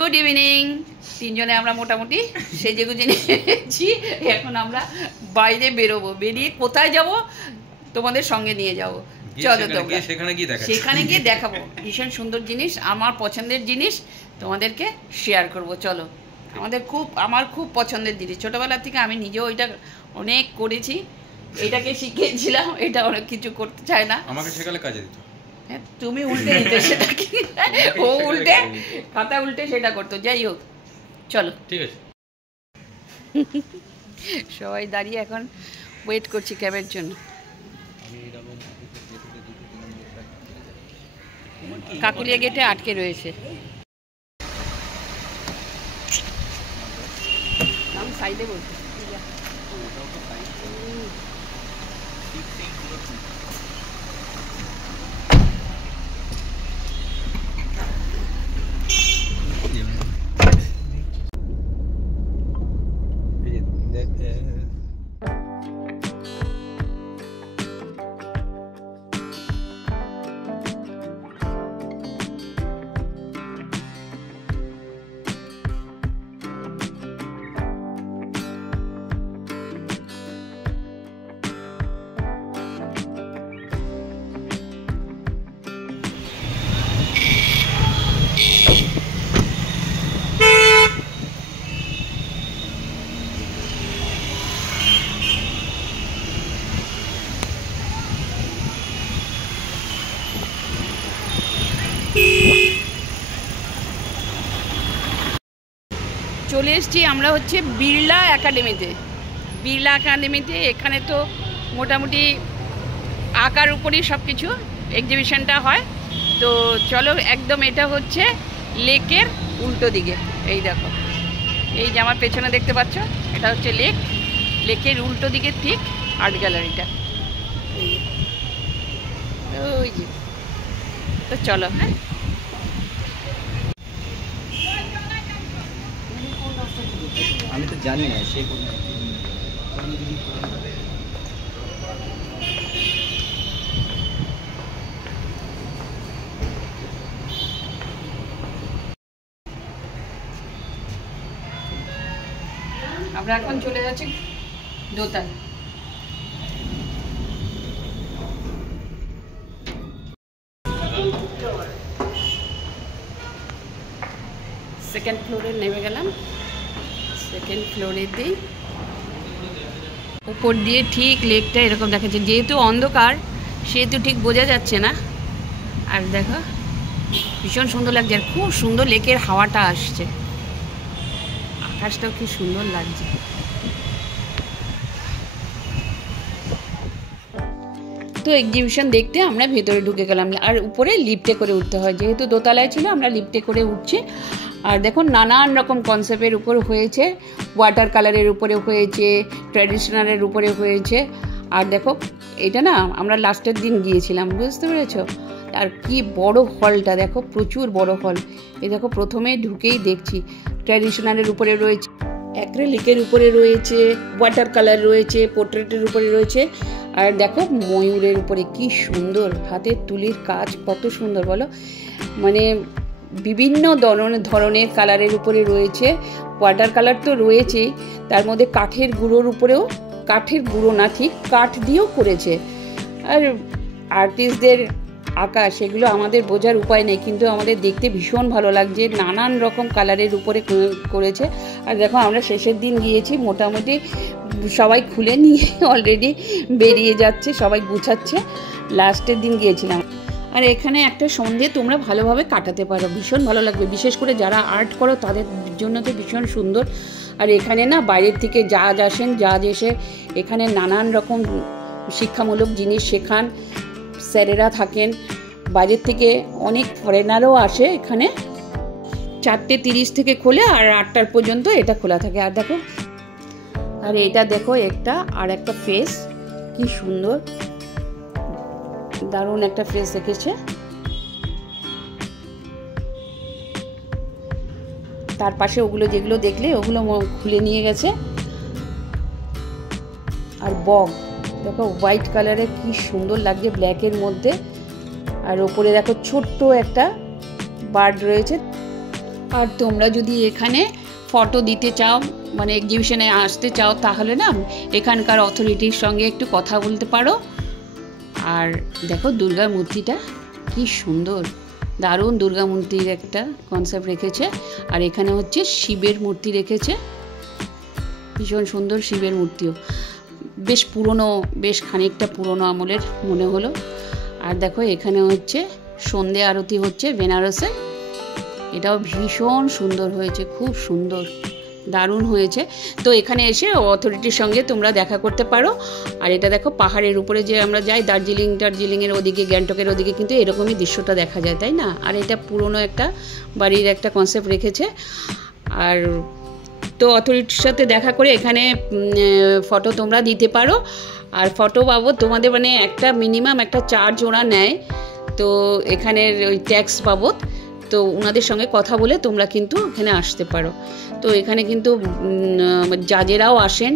Good evening. তিনজনে আমরা মোটামুটি সেজে গুজে নিয়েছি। এখন আমরা বাইরে বেরোবো, বেরিয়ে কোথায় যাব তোমাদের সঙ্গে নিয়ে যাব। চলো তোমরা সেখানে গিয়ে দেখাবো ভীষণ সুন্দর জিনিস, আমার পছন্দের জিনিস তোমাদেরকে শেয়ার করব। চলো, আমার খুব পছন্দের জিনিস, ছোটবেলা থেকে আমি নিজেও এটা অনেক করেছি। এটাকে শিখিয়েছিলাম, এটা অনেক কিছু করতে চায় না, আমাকে শেখালে কাজে দিত। তুমি উল্টে দিতে, সেটা কি ও উল্টে খাতা উল্টে সেটা করতো। যাই হোক, চলো ঠিক আছে। সবাই দাঁড়িয়ে এখন ওয়েট করছি ক্যাবের জন্য। কাকুলিয়া গেটে আটকে রয়েছে। আমি সাইডে বলছি। চলে এসেছি আমরা হচ্ছে বিড়লা একাডেমিতে। এখানে তো মোটামুটি আঁকার উপরই সব কিছু এক্সিবিশনটা হয়। তো চলো, একদম এটা হচ্ছে লেকের উল্টো দিকে। এই দেখো, এই যে আমার পেছনে দেখতে পাচ্ছ, এটা হচ্ছে লেকের উল্টো দিকে ঠিক আর্ট গ্যালারিটা। ওই যে, তো চলো। হ্যাঁ, আমি তো জানি না সে কোন। আমরা এখন চলে যাচ্ছি দোতলা। সেকেন্ড ফ্লোরে নেমে গেলাম। সেকেন্ড ফ্লোরে দিয়ে উপর দিয়ে ঠিক লেকটা এরকম দেখাচ্ছে। যেহেতু অন্ধকার সেহেতু ঠিক বোঝা যাচ্ছে না। আর দেখো, ভীষণ সুন্দর লাগছে, আর খুব সুন্দর লেকের হাওয়াটা আসছে, আকাশটাও কি সুন্দর লাগছে। তো এক্সিবিশন দেখতে আমরা ভেতরে ঢুকে গেলাম। আর উপরে লিফটে করে উঠতে হয়, যেহেতু দোতলায় ছিল আমরা লিফটে করে উঠছি। আর দেখুন, নানান রকম কনসেপ্টের উপর হয়েছে, ওয়াটার কালারের উপরে হয়েছে, ট্র্যাডিশনালের উপরে হয়েছে। আর দেখো, এটা না আমরা লাস্টের দিন গিয়েছিলাম, বুঝতে পেরেছ? আর কি বড় হলটা দেখো, প্রচুর বড় হল। এই দেখো, প্রথমে ঢুকেই দেখছি ট্র্যাডিশনালের উপরে রয়েছে, অ্যাক্রিলিকের উপরে রয়েছে, ওয়াটার কালার রয়েছে, পোর্ট্রেটের উপরে রয়েছে। আর দেখো, ময়ূরের উপরে কি সুন্দর হাতের তুলির কাজ, কত সুন্দর বলো। মানে বিভিন্ন ধরনের কালারের উপরে রয়েছে। ওয়াটার কালার তো রয়েছেই, তার মধ্যে কাঠের গুঁড়োর উপরেও, কাঠের গুঁড়ো না ঠিক কাঠ দিয়েও করেছে। আর আর্টিস্টদের আঁকা, সেগুলো আমাদের বোঝার উপায় নেই, কিন্তু আমাদের দেখতে ভীষণ ভালো লাগছে। নানান রকম কালারের উপরে করেছে। আর দেখো, আমরা শেষের দিন গিয়েছি, মোটামুটি সবাই খুলে নিয়ে অলরেডি বেরিয়ে যাচ্ছে, সবাই গুছাচ্ছে। লাস্টের দিন গিয়েছিলাম। আর এখানে একটা সন্ধে তোমরা ভালোভাবে কাটাতে পারো, ভীষণ ভালো লাগবে। বিশেষ করে যারা আর্ট করো তাদের জন্য তো ভীষণ সুন্দর। আর এখানে না বাইরের থেকে জাজ আসেন, জাজ এসে এখানে নানান রকম শিক্ষামূলক জিনিস শেখান, স্যারেরা থাকেন। বাইরের থেকে অনেক ফরেনারও আসে এখানে। 4:30 থেকে খোলে আর 8টা পর্যন্ত এটা খোলা থাকে। আর দেখো, আর এটা দেখো একটা ফেস, কি সুন্দর, দারুণ একটা ফেস এঁকেছে। তার পাশে ওগুলো যেগুলো দেখলে ওগুলো খুলে নিয়ে গেছে। আর বগ দেখো, হোয়াইট কালারের কি সুন্দর লাগছে ব্ল্যাকের মধ্যে। আর ওপরে দেখো ছোট্ট একটা বার্ড রয়েছে। আর তোমরা যদি এখানে ফটো দিতে চাও, মানে এক্সিবিশনে আসতে চাও, তাহলে না এখানকার অথরিটির সঙ্গে একটু কথা বলতে পারো। আর দেখো দুর্গা মূর্তিটা কি সুন্দর, দারুণ দুর্গা মূর্তির একটা কনসেপ্ট রেখেছে। আর এখানে হচ্ছে শিবের মূর্তি রেখেছে, ভীষণ সুন্দর শিবের মূর্তিও, বেশ পুরনো, বেশ খানিকটা পুরনো আমলের মনে হলো। আর দেখো এখানে হচ্ছে সন্ধে আরতি হচ্ছে বেনারসে, এটাও ভীষণ সুন্দর হয়েছে, খুব সুন্দর, দারুণ হয়েছে। তো এখানে এসে অথরিটির সঙ্গে তোমরা দেখা করতে পারো। আর এটা দেখো পাহাড়ের উপরে যে আমরা যাই দার্জিলিংয়ের ওদিকে, গ্যাংটকের ওদিকে কিন্তু এরকমই দৃশ্যটা দেখা যায়, তাই না? আর এটা পুরনো একটা বাড়ির একটা কনসেপ্ট রেখেছে। আর তো অথরিটির সাথে দেখা করে এখানে ফটো তোমরা দিতে পারো। আর ফটো বাবদ তোমাদের মানে একটা মিনিমাম একটা চার্জ ওরা নেয়, তো এখানের ওই ট্যাক্স বাবদ। তো ওনাদের সঙ্গে কথা বলে তোমরা কিন্তু এখানে আসতে পারো। তো এখানে কিন্তু জাজেরাও আসেন,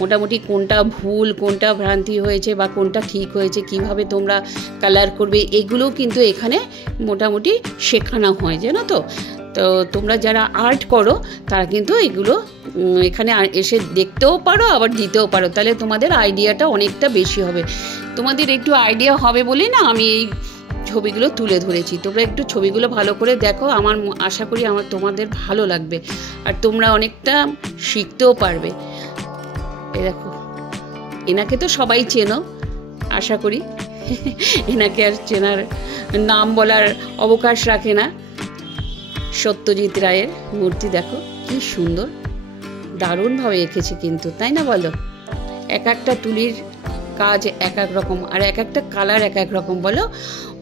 মোটামুটি কোনটা ভুল, কোনটা ভ্রান্তি হয়েছে বা কোনটা ঠিক হয়েছে, কিভাবে তোমরা কালার করবে, এগুলোও কিন্তু এখানে মোটামুটি শেখানো হয়, জানো তো। তো তোমরা যারা আর্ট করো তারা কিন্তু এগুলো এখানে এসে দেখতেও পারো, আবার দিতেও পারো, তাহলে তোমাদের আইডিয়াটা অনেকটা বেশি হবে। তোমাদের একটু আইডিয়া হবে বলেই না আমি এই ছবিগুলো তুলে ধরেছি। তোমরা একটু ছবিগুলো ভালো করে দেখো, আমার আশা করি তোমাদের ভালো লাগবে আর তোমরা অনেকটা শিখতেও পারবে। এই দেখো, এনাকে তো সবাই চেনো আশা করি, এনাকে আর চেনার নাম বলার অবকাশ রাখে না। সত্যজিৎ রায়ের মূর্তি দেখো কি সুন্দর, দারুণভাবে এঁকেছে কিন্তু, তাই না বলো? এক একটা তুলির কাজ এক এক রকম, আর এক একটা কালার এক এক রকম, বলো।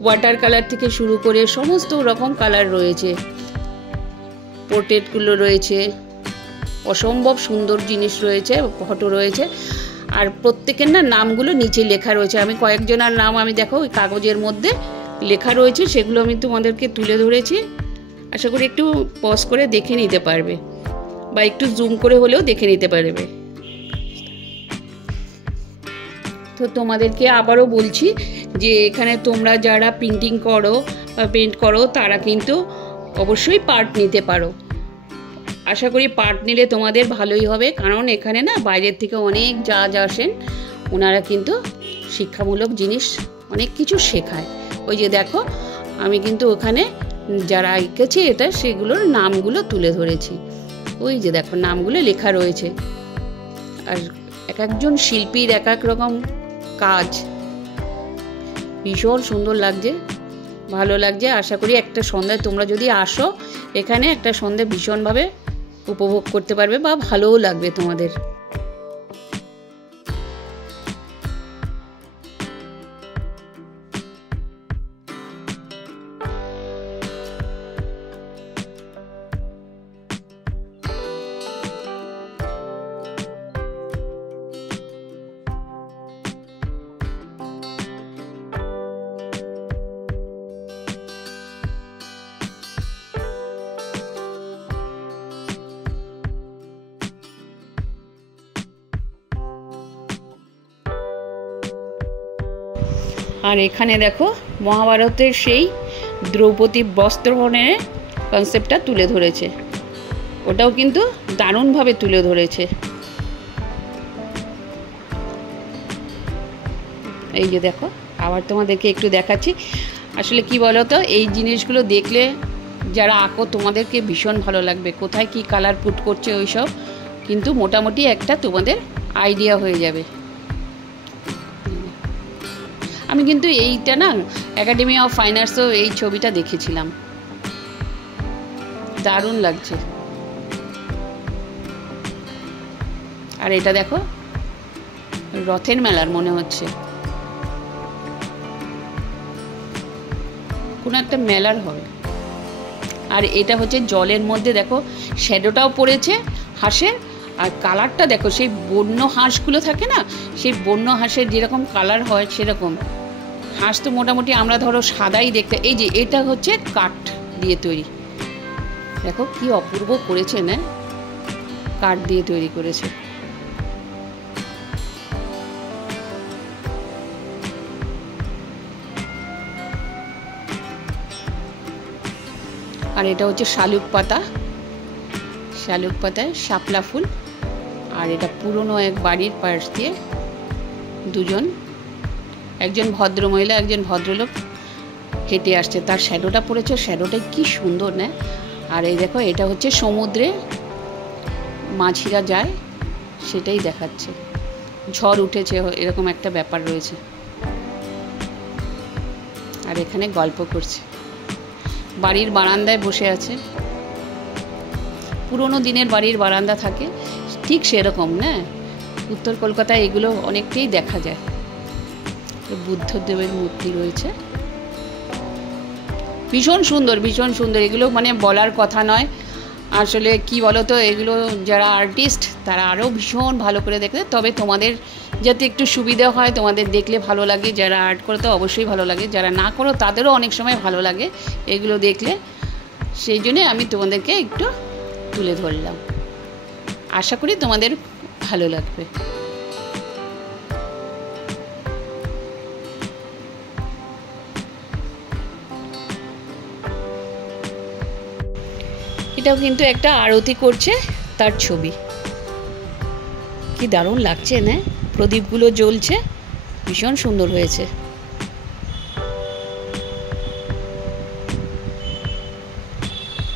ওয়াটার কালার থেকে শুরু করে সমস্ত রকম কালার রয়েছে, পোর্ট্রেটগুলো রয়েছে, অসম্ভব সুন্দর জিনিস রয়েছে, ফটো রয়েছে। আর প্রত্যেকের না নামগুলো নিচে লেখা রয়েছে, আমি কয়েকজনের নাম আমি দেখো ওই কাগজের মধ্যে লেখা রয়েছে, সেগুলো আমি তোমাদেরকে তুলে ধরেছি। আশা করি একটু পজ করে দেখে নিতে পারবে বা একটু জুম করে হলেও দেখে নিতে পারবে। তো তোমাদেরকে আবারও বলছি যে এখানে তোমরা যারা প্রিন্টিং করো বা পেন্ট করো তারা কিন্তু অবশ্যই পার্ট নিতে পারো। আশা করি পার্ট নিলে তোমাদের ভালোই হবে, কারণ এখানে না বাইরের থেকে অনেক জাজ আসেন, ওনারা কিন্তু শিক্ষামূলক জিনিস অনেক কিছু শেখায়। ওই যে দেখো আমি কিন্তু ওখানে যারা এঁকেছে এটা সেগুলোর নামগুলো তুলে ধরেছি, ওই যে দেখো নামগুলো লেখা রয়েছে। আর এক একজন শিল্পীর এক এক রকম কাজ, ভীষণ সুন্দর লাগছে, ভালো লাগছে। আশা করি একটা সন্ধ্যায় তোমরা যদি আসো এখানে, একটা সন্ধ্যে ভীষণভাবে উপভোগ করতে পারবে বা ভালোও লাগবে তোমাদের। আর এখানে দেখো মহাভারতের সেই দ্রৌপদী বস্ত্রহরণের কনসেপ্টটা তুলে ধরেছে, ওটাও কিন্তু দারুণভাবে তুলে ধরেছে। এই যে দেখো, আবার তোমাদেরকে একটু দেখাচ্ছি। আসলে কি বলো তো, এই জিনিসগুলো দেখলে যারা আঁকো তোমাদেরকে ভীষণ ভালো লাগবে, কোথায় কি কালার পুট করছে ওইসব কিন্তু মোটামুটি একটা তোমাদের আইডিয়া হয়ে যাবে। আমি কিন্তু এইটা না একাডেমি অফ ফাইন আর্টসও এই ছবিটা দেখেছিলাম, দারুণ লাগছে। আর এটা দেখো রথের মেলার মনে হচ্ছে, কোনো একটা মেলার হবে। আর এটা হচ্ছে জলের মধ্যে দেখো শ্যাডোটাও পড়েছে হাঁসের, আর কালারটা দেখো সেই বন্য হাঁসগুলো থাকে না, সেই বন্য হাঁসের যেরকম কালার হয় সেরকম। হাঁস তো মোটামুটি আমরা ধরো সাদাই দেখতে, এই যে এটা হচ্ছে কাঠ দিয়ে তৈরি, দেখো কি অপূর্ব করেছে না, কাঠ দিয়ে তৈরি করেছে। আর এটা হচ্ছে শালুক পাতা, শালুক পাতায় শাপলা ফুল। আর এটা পুরনো এক বাড়ির পাশ দিয়ে দুজন, একজন ভদ্রমহিলা একজন ভদ্রলোক হেঁটে আসছে। তার শ্যাডোটা পড়েছে, শ্যাডোটা কি সুন্দর না। আর এই দেখো, এটা হচ্ছে সমুদ্রে মাঝিরা যায় সেটাই দেখাচ্ছে। ঝড় উঠেছে এরকম একটা ব্যাপার রয়েছে। আর এখানে গল্প করছে, বাড়ির বারান্দায় বসে আছে। পুরোনো দিনের বাড়ির বারান্দা থাকে ঠিক সেরকম না, উত্তর কলকাতায় এগুলো অনেকটাই দেখা যায়। বুদ্ধদেবের মূর্তি রয়েছে, ভীষণ সুন্দর ভীষণ সুন্দর। এগুলো মানে বলার কথা নয় আসলে, কি বলো তো, এগুলো যারা আর্টিস্ট তারা আরও ভীষণ ভালো করে দেখে। তবে তোমাদের যাতে একটু সুবিধা হয়, তোমাদের দেখলে ভালো লাগে, যারা আর্ট করো তো অবশ্যই ভালো লাগে, যারা না করো তাদেরও অনেক সময় ভালো লাগে এগুলো দেখলে। সেই জন্যে আমি তোমাদেরকে একটু তুলে ধরলাম, আশা করি তোমাদের ভালো লাগবে। এটাও কিন্তু একটা আরতি করছে তার ছবি, কি দারুণ লাগছে না, প্রদীপগুলো জ্বলছে, ভীষণ সুন্দর হয়েছে।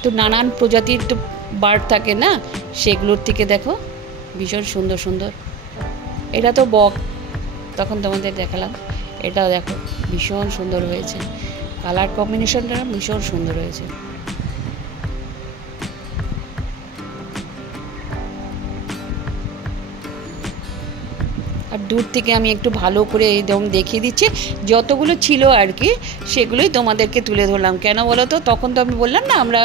তো নানান প্রজাতির তো বার্ড থাকে না, সেগুলোর থেকে দেখো ভীষণ সুন্দর সুন্দর। এটা তো বক, তখন তোমাদের দেখালাম। এটাও দেখো ভীষণ সুন্দর হয়েছে, কালার কম্বিনেশনটা ভীষণ সুন্দর হয়েছে। আর দূর থেকে আমি একটু ভালো করে একদম দেখিয়ে দিচ্ছি, যতগুলো ছিল আর কি সেগুলোই তোমাদেরকে তুলে ধরলাম। কেন বলো তো, তখন তো আমি বললাম না আমরা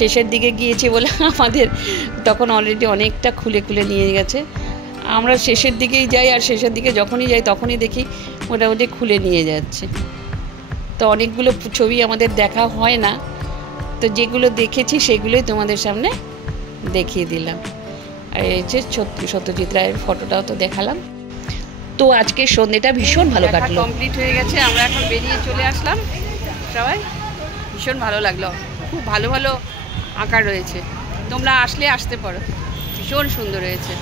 শেষের দিকে গিয়েছি বলে আমাদের তখন অলরেডি অনেকটা খুলে খুলে নিয়ে গেছে। আমরা শেষের দিকেই যাই, আর শেষের দিকে যখনই যাই তখনই দেখি মোটামুটি খুলে নিয়ে যাচ্ছে। তো অনেকগুলো ছবি আমাদের দেখা হয় না, তো যেগুলো দেখেছি সেগুলোই তোমাদের সামনে দেখিয়ে দিলাম। আর এই যে সত্যজিৎ রায়ের ফটোটাও তো দেখালাম। তো আজকে সন্ধ্যেটা ভীষণ ভালো কাটলো, কমপ্লিট হয়ে গেছে। আমরা এখন বেরিয়ে চলে আসলাম সবাই, ভীষণ ভালো লাগলো। খুব ভালো ভালো আঁকা রয়েছে, তোমরা আসলে আসতে পারো, ভীষণ সুন্দর হয়েছে।